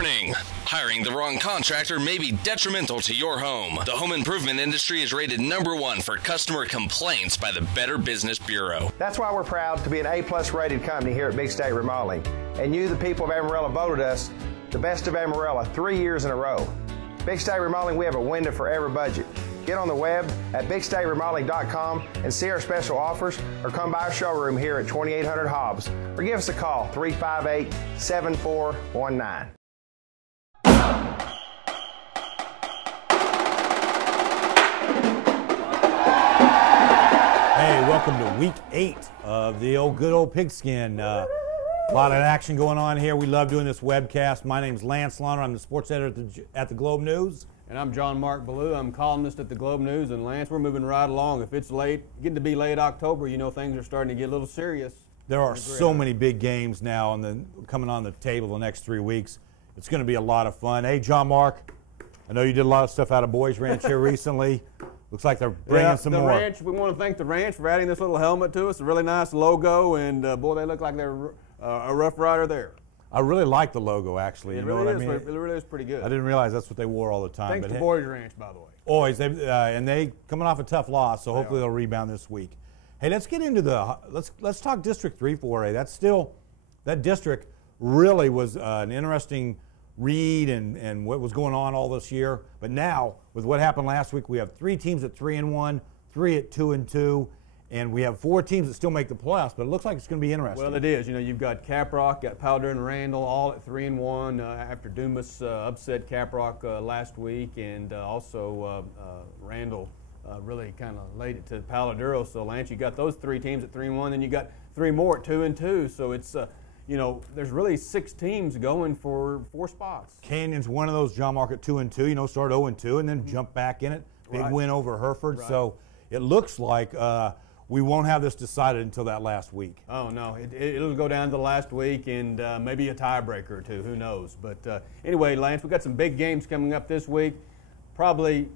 Warning! Hiring the wrong contractor may be detrimental to your home. The home improvement industry is rated #1 for customer complaints by the Better Business Bureau. That's why we're proud to be an A+ rated company here at Big State Remodeling. And you, the people of Amarillo, voted us the best of Amarillo 3 years in a row. Big State Remodeling, we have a window for every budget. Get on the web at bigstateremodeling.com and see our special offers, or come by our showroom here at 2800 Hobbs, or give us a call, 358-7419. Hey, welcome to week 8 of the good old Pigskin. A lot of action going on here. We love doing this webcast. My name's Lance Lahnert. I'm the sports editor at the Globe News. And I'm Jon Mark Beilue. I'm columnist at the Globe News. And Lance, we're moving right along. If it's getting to be late October, you know things are starting to get a little serious. There are so many big games now coming on the table the next 3 weeks. It's going to be a lot of fun. Hey, Jon Mark, I know you did a lot of stuff out of Boys Ranch here recently. Looks like they're bringing some more. Ranch, we want to thank the ranch for adding this little helmet to us. A really nice logo, and boy, they look like they're a Rough Rider there. I really like the logo, actually. It you know really what is, I mean? It really is pretty good. I didn't realize that's what they wore all the time. Thanks to Boys Ranch, by the way. Always. And they coming off a tough loss, so hopefully they'll rebound this week. Hey, let's get into let's talk District 3 4A. That district really was an interesting read and what was going on all this year. But now, with what happened last week, we have 3 teams at 3-1, 3 at 2-2, and we have 4 teams that still make the playoffs. But it looks like it's going to be interesting. Well, it is. You know, you've got Caprock, got Powder and Randall, all at 3-1 after Dumas upset Caprock last week, and also Randall really kind of laid it to Paladuro. So Lance, you got those 3 teams at 3-1, then you got 3 more at 2-2. So it's you know, there's really 6 teams going for 4 spots. Canyon's one of those, Jon Mark, at 2-2. You know, start 0-2 and then jump back in it. Big win over Hereford. Right. So it looks like we won't have this decided until that last week. Oh no, it'll go down to the last week and maybe a tiebreaker or 2. Who knows? But anyway, Lance, we've got some big games coming up this week. Probably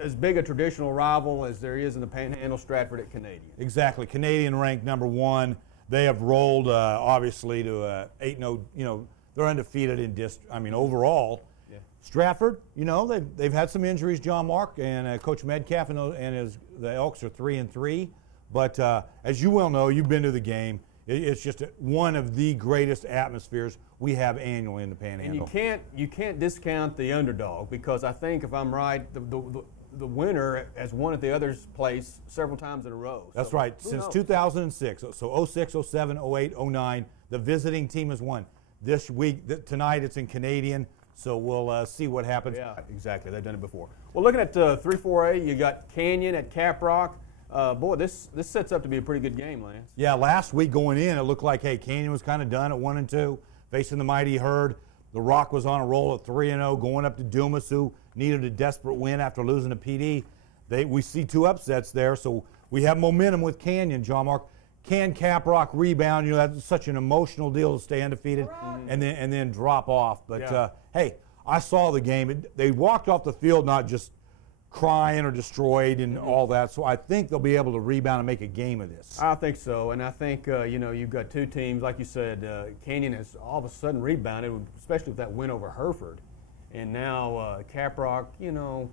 as big a traditional rival as there is in the Panhandle, Stratford at Canadian. Exactly. Canadian ranked #1. They have rolled, obviously, to 8-0. You know, they're undefeated in overall. Yeah. Stratford, you know, they've had some injuries, Jon Mark, and Coach Metcalf and the Elks are 3-3. But as you well know, you've been to the game. It's just one of the greatest atmospheres we have annually in the Panhandle. And you can't discount the underdog, because I think, if I'm right, the winner has won at the other's place several times in a row. That's right. Since 2006, so 06, 07, 08, 09, the visiting team has won. This week, tonight, it's in Canadian, so we'll see what happens. Yeah, exactly. They've done it before. Well, looking at 3-4A, you got Canyon at Caprock. Boy, this sets up to be a pretty good game, Lance. Yeah, last week going in, it looked like, hey, Canyon was kind of done at 1-2, facing the mighty Herd. The Rock was on a roll at 3-0, going up to Dumas, who needed a desperate win after losing to PD. We see 2 upsets there, so we have momentum with Canyon, Jon Mark. Can Caprock rebound? You know, that's such an emotional deal to stay undefeated and then drop off. But, hey, I saw the game. They walked off the field not just crying or destroyed and all that, so I think they'll be able to rebound and make a game of this. I think so, and I think, you know, you've got 2 teams, like you said, Canyon has all of a sudden rebounded, especially with that win over Hereford. And now Caprock, you know,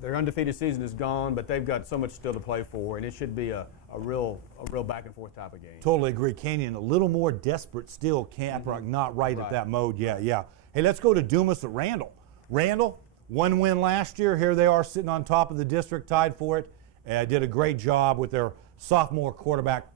their undefeated season is gone, but they've got so much still to play for, and it should be a real back-and-forth type of game. Totally agree. Canyon a little more desperate still. Caprock not right at that mode. Yeah. Hey, let's go to Dumas at Randall. Randall, 1 win last year. Here they are sitting on top of the district, tied for it. Did a great job with their sophomore quarterback,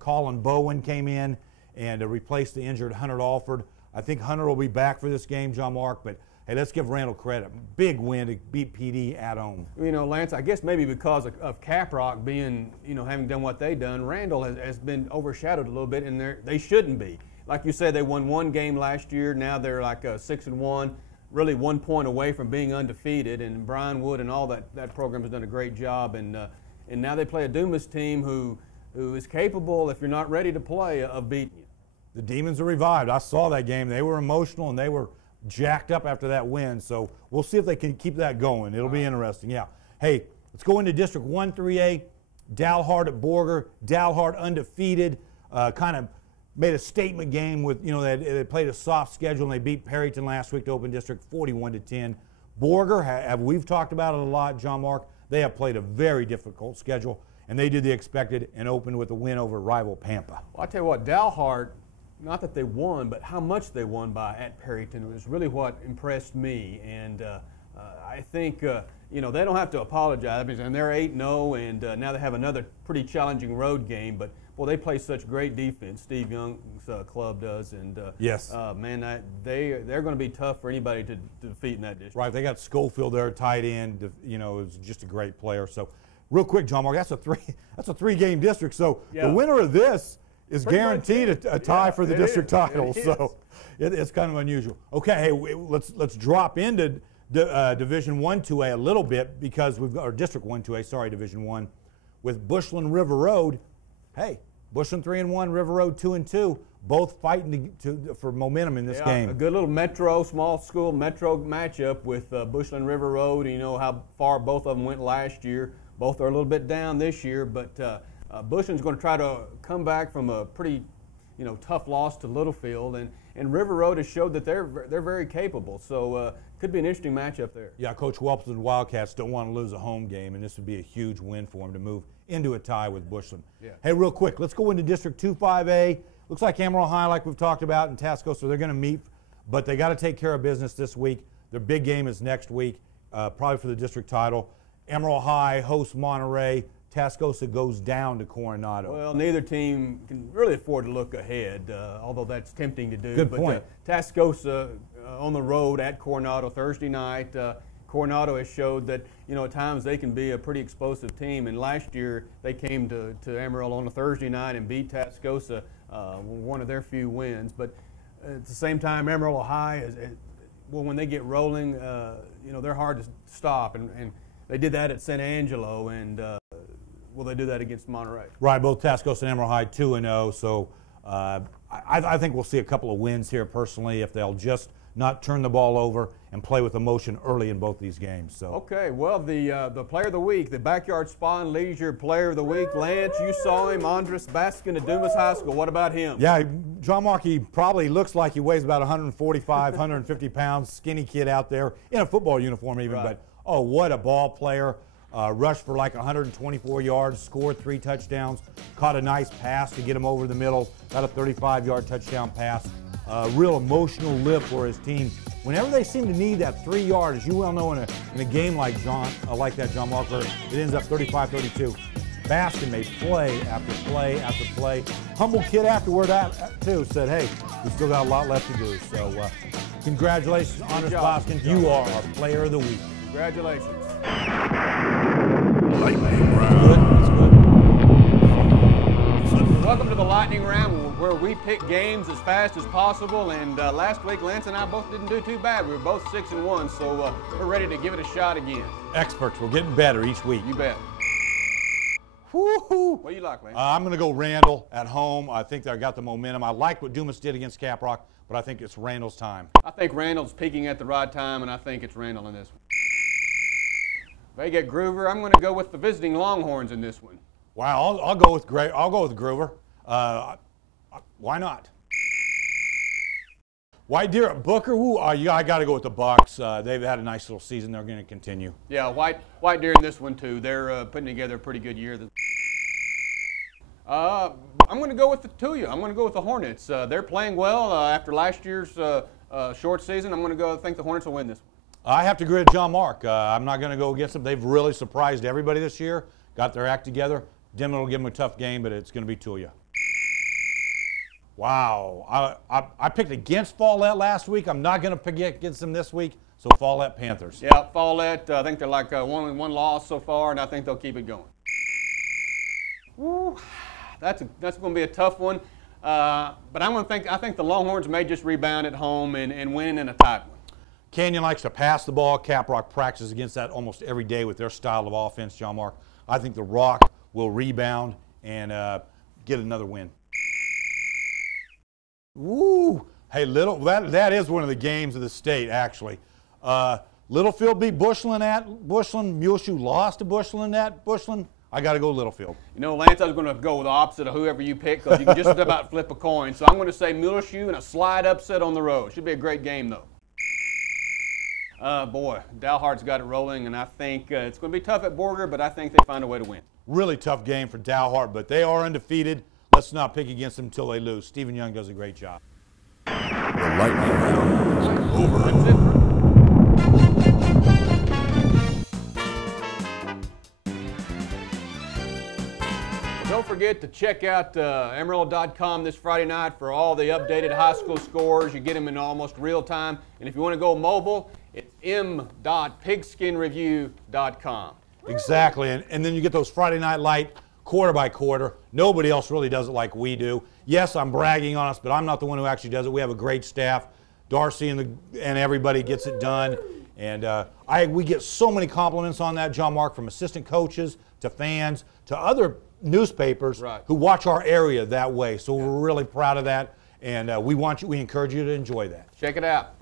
Colin Bowen, came in and replaced the injured Hunter Alford. I think Hunter will be back for this game, Jon Mark, but hey, let's give Randall credit. Big win to beat PD at home. You know, Lance, I guess maybe because of Caprock being, you know, having done what they've done, Randall has been overshadowed a little bit, and they shouldn't be. Like you said, they won 1 game last year. Now they're like 6-1. Really 1 point away from being undefeated, and Brian Wood and all that program has done a great job. And now they play a Dumas team who is capable, if you're not ready to play, of beating you. The Demons are revived. I saw that game. They were emotional and they were jacked up after that win. So we'll see if they can keep that going. It'll be interesting. Yeah. Hey, let's go into District 1 3A. Dalhart at Borger. Dalhart undefeated. Kind of made a statement game with, they played a soft schedule and they beat Perryton last week to open district 41-10. Borger, we've talked about it a lot, Jon Mark. They have played a very difficult schedule, and they did the expected and opened with a win over rival Pampa. Well, I tell you what, Dalhart, not that they won, but how much they won by at Perryton was really what impressed me. And I think, they don't have to apologize. And they're 8-0, and now they have another pretty challenging road game. But, boy, they play such great defense. Steve Young's club does. And, yes. They're going to be tough for anybody to defeat in that district. Right. They got Schofield there, tight end. Is just a great player. So, real quick, Jon Mark, that's a three-game district. So, the winner of this is pretty guaranteed a tie for the district title. So, it's kind of unusual. Okay, hey, let's drop into Division 1-2A a little bit because we've got our District 1-2A, sorry, Division 1, with Bushland River Road. Hey, Bushland 3-1, River Road 2-2, both fighting for momentum in this game. A good little small school metro matchup with Bushland River Road. You know how far both of them went last year. Both are a little bit down this year, but Bushland's going to try to come back from a pretty, tough loss to Littlefield, and River Road has showed that they're very capable. So could be an interesting matchup there. Yeah, Coach Whelps's Wildcats don't want to lose a home game, and this would be a huge win for them to move into a tie with Bushland. Yeah. Hey, real quick, let's go into District 2-5A. Looks like Amarillo High, like we've talked about, and Tascosa, so they're going to meet, but they got to take care of business this week. Their big game is next week, probably for the district title. Amarillo High hosts Monterey. Tascosa goes down to Coronado. Well, neither team can really afford to look ahead, although that's tempting to do. Good point. Tascosa on the road at Coronado Thursday night. Coronado has showed that, at times they can be a pretty explosive team. And last year they came to Amarillo on a Thursday night and beat Tascosa, one of their few wins. But at the same time, Amarillo High, when they get rolling, they're hard to stop. And they did that at San Angelo, and will they do that against Monterey? Right, both Tascosa and Amarillo High 2-0. So I think we'll see a couple of wins here personally if they'll just not turn the ball over and play with emotion early in both these games. So okay, well, the player of the week, the Backyard Spa and Leisure player of the week, Lance, you saw him, Andres Baskin at Dumas High School. What about him? Yeah, Jon Mark, he probably looks like he weighs about 145, 150 pounds, skinny kid out there in a football uniform even, right. But what a ball player. Rushed for like 124 yards, scored 3 touchdowns, caught a nice pass to get him over the middle, got a 35-yard touchdown pass. Real emotional lift for his team. Whenever they seem to need that 3 yards, as you well know in a game like that, Jon Mark, where it ends up 35-32, Baskin made play after play after play. Humble kid afterward, too, said, hey, we still got a lot left to do. So congratulations, Andres Baskin. You are our player of the week. Congratulations. Lightning round. That's good. Welcome to the lightning round, where we pick games as fast as possible. And last week, Lance and I both didn't do too bad. We were both 6-1, so we're ready to give it a shot again. Experts. We're getting better each week. You bet. Woo-hoo. What do you like, Lance? I'm going to go Randall at home. I think they got the momentum. I like what Dumas did against Caprock, but I think it's Randall's time. I think Randall's peaking at the right time, and I think it's Randall in this one. They get Groover. I'm going to go with the visiting Longhorns in this one. Wow, I'll go with Groover. Why not? White Deer at Booker. Ooh, I got to go with the Bucks. They've had a nice little season. They're going to continue. Yeah, White Deer in this one too. They're putting together a pretty good year. I'm going to go with the Tuya. I'm going to go with the Hornets. They're playing well after last year's short season. I'm going to I think the Hornets will win this one. I have to agree with Jon Mark. I'm not going to go against them. They've really surprised everybody this year. Got their act together. Dimmitt will give them a tough game, but it's going to be Tuya. Wow. I picked against Follett last week. I'm not going to pick against them this week, so Follett Panthers. Yeah, Follett. I think they're like one loss so far, and I think they'll keep it going. Woo. That's going to be a tough one. But I think the Longhorns may just rebound at home and win in a tight one. Canyon likes to pass the ball. Caprock practices against that almost every day with their style of offense, Jon Mark. I think the Rock will rebound and get another win. Woo! Hey, that is one of the games of the state, actually. Littlefield beat Bushland at Bushland. Muleshoe lost to Bushland at Bushland. I got to go Littlefield. You know, Lance, I was going to go with the opposite of whoever you pick because you can just about flip a coin. So I'm going to say Muleshoe and a slide upset on the road. Should be a great game, though. Boy, Dalhart's got it rolling, and I think it's going to be tough at Borger, but I think they find a way to win. Really tough game for Dalhart, but they are undefeated. Let's not pick against them until they lose. Stephen Young does a great job. The lightning round is over. That's it. Don't forget to check out Amarillo.com this Friday night for all the updated high school scores. You get them in almost real time. And if you want to go mobile, it's m.pigskinreview.com. Exactly, and then you get those Friday Night Light quarter by quarter. Nobody else really does it like we do. Yes, I'm bragging on us, but I'm not the one who actually does it. We have a great staff. Darcy and everybody gets it done. And we get so many compliments on that, Jon Mark, from assistant coaches to fans to other newspapers who watch our area that way. So we're really proud of that, and we encourage you to enjoy that. Check it out.